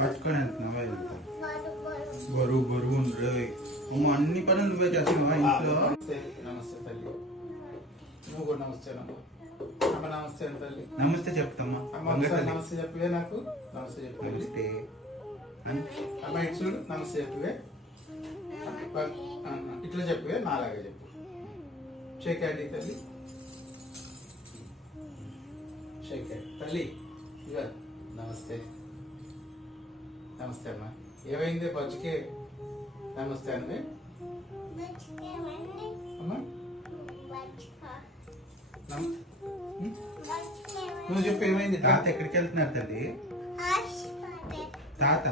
పట్టుకొని వెళ్తున్నావా? వెళ్తాం. బరువు బరువు ఉండే అమ్మ, అన్ని పనులు నువ్వే చేస్తున్నావా ఇంట్లో? నమస్తే తల్లి. నువ్వు కూడా నమస్తే అమ్మ. నమస్తే తల్లి. నమస్తే చెప్తామా? నమస్తే చెప్పవే. నాకు నమస్తే చెప్పు. నమస్తే అమ్మ ఇటు చూడు. నమస్తే చెప్పవే. ఇట్లా చెప్పవే, నాలాగా చెప్పు. షేక్ హ్యాండ్ తల్లి. షేక్ హ్యాండ్ తల్లి. ఇక నమస్తే. నమస్తే అమ్మా. ఏమైంది బజ్జుకే? నమస్తే అండి అమ్మా. నువ్వు చెప్పు ఏమైంది? తాత ఎక్కడికి వెళ్తున్నారు తల్లి? తాత